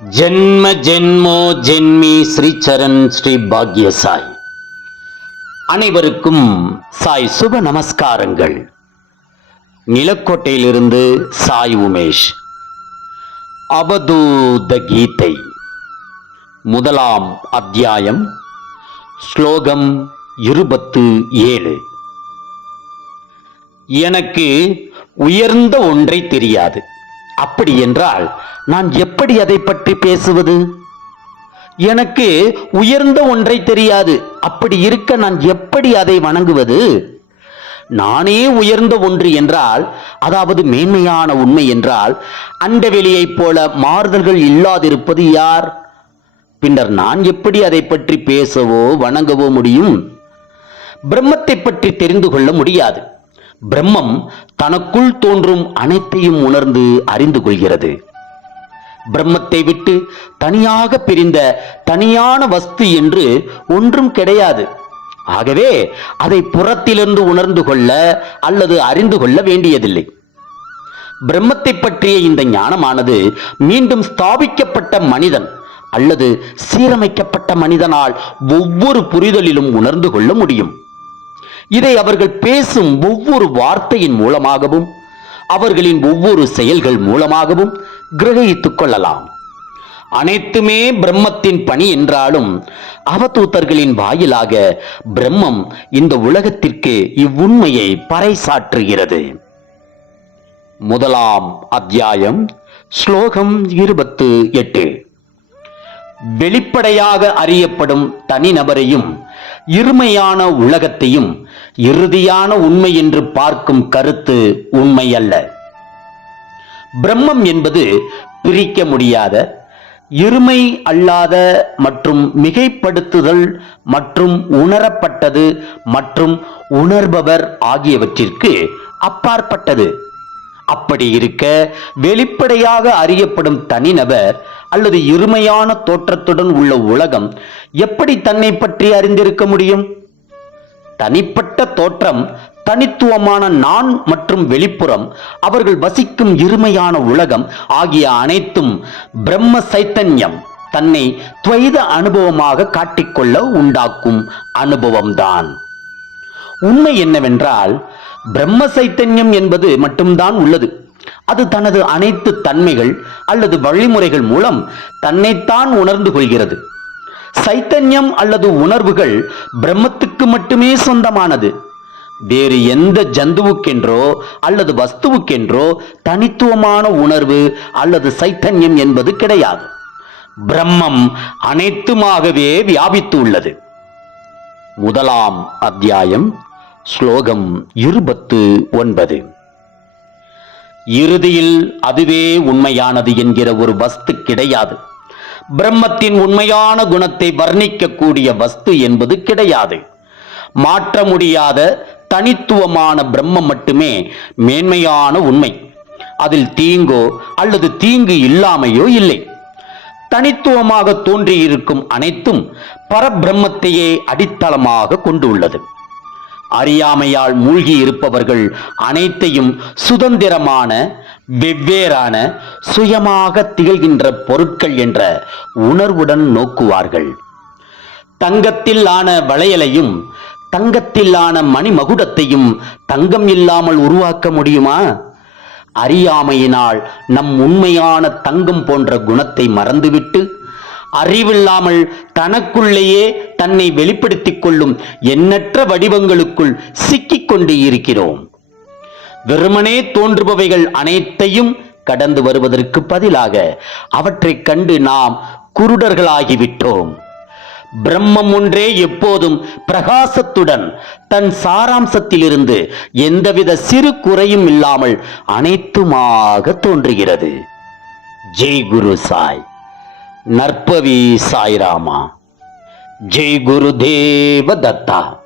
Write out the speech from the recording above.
ஜென்ம ஜென்மோ ஜென்மி ஸ்ரீச்சரன் ஸ்ரீ பாக்ய சாய் அனைவருக்கும் சாய் சுப நமஸ்காரங்கள். நிலக்கோட்டையிலிருந்து சாய் உமேஷ். அவதூத கீதை. முதலாம் அத்தியாயம். ஸ்லோகம் இருபத்து ஏழு. எனக்கு உயர்ந்த ஒன்றை தெரியாது. அப்படி என்றால் நான் எப்படி அதை பற்றி பேசுவது? எனக்கு உயர்ந்த ஒன்றை தெரியாது. அப்படி இருக்க நான் எப்படி அதை வணங்குவது? நானே உயர்ந்த ஒன்று என்றால் அதாவது மேன்மையான உண்மை என்றால் அண்டவெளியைப் போல மாறுதல்கள் இல்லாதிருப்பது யார்? பின்னர் நான் எப்படி அதை பற்றி பேசவோ வணங்கவோ முடியும்? பிரம்மத்தை பற்றி தெரிந்து கொள்ள முடியாது. பிரம்மம் தனக்குள் தோன்றும் அனைத்தையும் உணர்ந்து அறிந்து கொள்கிறது. பிரம்மத்தை விட்டு தனியாக பிரிந்த தனியான வஸ்து என்று ஒன்றும் கிடையாது. ஆகவே அதை புறத்திலிருந்து உணர்ந்து கொள்ள அல்லது அறிந்து கொள்ள வேண்டியதில்லை. பிரம்மத்தை பற்றிய இந்த ஞானமானது மீண்டும் ஸ்தாபிக்கப்பட்ட மனிதன் அல்லது சீரமைக்கப்பட்ட மனிதனால் ஒவ்வொரு புரிதலிலும் உணர்ந்து கொள்ள முடியும். இதை அவர்கள் பேசும் ஒவ்வொரு வார்த்தையின் மூலமாகவும் அவர்களின் ஒவ்வொரு செயல்கள் மூலமாகவும் கிரகித்துக் கொள்ளலாம். அனைத்துமே பிரம்மத்தின் பணி என்றாலும் அவதூத்தர்களின் வாயிலாக பிரம்மம் இந்த உலகத்திற்கு இவ்வுண்மையை பறைசாற்றுகிறது. முதலாம் அத்தியாயம் ஸ்லோகம் இருபத்து எட்டு. வெளிப்படையாக அறியப்படும் தனிநபரையும் இருமையான உலகத்தையும் இறுதியான உண்மை என்று பார்க்கும் கருத்து உண்மை அல்ல. பிரம்மம் என்பது பிரிக்க முடியாத இருமை அல்லாத மற்றும் மிகைப்படுத்துதல் மற்றும் உணரப்பட்டது மற்றும் உணர்பவர் ஆகியவற்றிற்கு அப்பாற்பட்டது. அப்படி இருக்க வெளிப்படையாக அறியப்படும் தனிநபர் அல்லது இருமையான தோற்றத்துடன் உள்ள உலகம் எப்படி தன்னை பற்றி அறிந்திருக்க முடியும்? தனிப்பட்ட தோற்றம் தனித்துவமான நான் மற்றும் வெளிப்புறம் அவர்கள் வசிக்கும் இருமையான உலகம் ஆகிய அனைத்தும் பிரம்ம சைத்தன்யம் தன்னை துவைத அனுபவமாக காட்டிக்கொள்ள உண்டாக்கும் அனுபவம்தான். உண்மை என்னவென்றால் பிரம்ம சைத்தன்யம் என்பது மட்டும்தான் உள்ளது. அது தனது அனைத்து தன்மைகள் அல்லது வழிமுறைகள் மூலம் தன்னைத்தான் உணர்ந்து கொள்கிறது. சைத்தன்யம் அல்லது உணர்வுகள் பிரம்மத்துக்கு மட்டுமே சொந்தமானது. வேறு எந்த ஜந்துவுக்கென்றோ அல்லது வஸ்துவுக்கென்றோ தனித்துவமான உணர்வு அல்லது சைத்தன்யம் என்பது கிடையாது. பிரம்மம் அனைத்துமாகவே வியாபித்து உள்ளது முதலாம் அத்தியாயம் ஸ்லோகம் இருபத்து ஒன்பது. இறுதியில் அதுவே உண்மையானது என்கிற ஒரு வஸ்து கிடையாது. பிரம்மத்தின் உண்மையான குணத்தை வர்ணிக்கக்கூடிய வஸ்து என்பது கிடையாது. மாற்ற முடியாத தனித்துவமான பிரம்மம் மட்டுமே மேன்மையான உண்மை. அதில் தீங்கோ அல்லது தீங்கு இல்லாமையோ இல்லை. தனித்துவமாக தோன்றியிருக்கும் அனைத்தும் பரபிரம்மத்தையே அடித்தளமாக கொண்டுள்ளது. அறியாமையால் மூழ்கி இருப்பவர்கள் அனைத்தையும் சுதந்திரமான வெவ்வேறான சுயமாக திகழ்கின்ற பொருட்கள் என்ற உணர்வுடன் நோக்குவார்கள். தங்கத்தில் ஆன வளையலையும் தங்கத்திலான மணிமகுடத்தையும் தங்கம் இல்லாமல் உருவாக்க முடியுமா? அறியாமையினால் நம் உண்மையான தங்கம் போன்ற குணத்தை மறந்துவிட்டு அறிவில்லாமல் தனக்குள்ளேயே தன்னை வெளிப்படுத்திக் கொள்ளும் எண்ணற்ற வடிவங்களுக்குள் சிக்கிக் கொண்டு இருக்கிறோம். வெறுமனே தோன்றுபவைகள் அனைத்தையும் கடந்து வருவதற்கு பதிலாக அவற்றைக் கண்டு நாம் குருடர்களாகிவிட்டோம். பிரம்மம் ஒன்றே எப்போதும் பிரகாசத்துடன் தன் சாராம்சத்திலிருந்து எந்தவித சிறு குறையும் இல்லாமல் அனைத்துமாக தோன்றுகிறது. ஜெய் குரு சாய். நற்பவி சாய்ராமா. ஜெய் குரு தேவ தத்தா.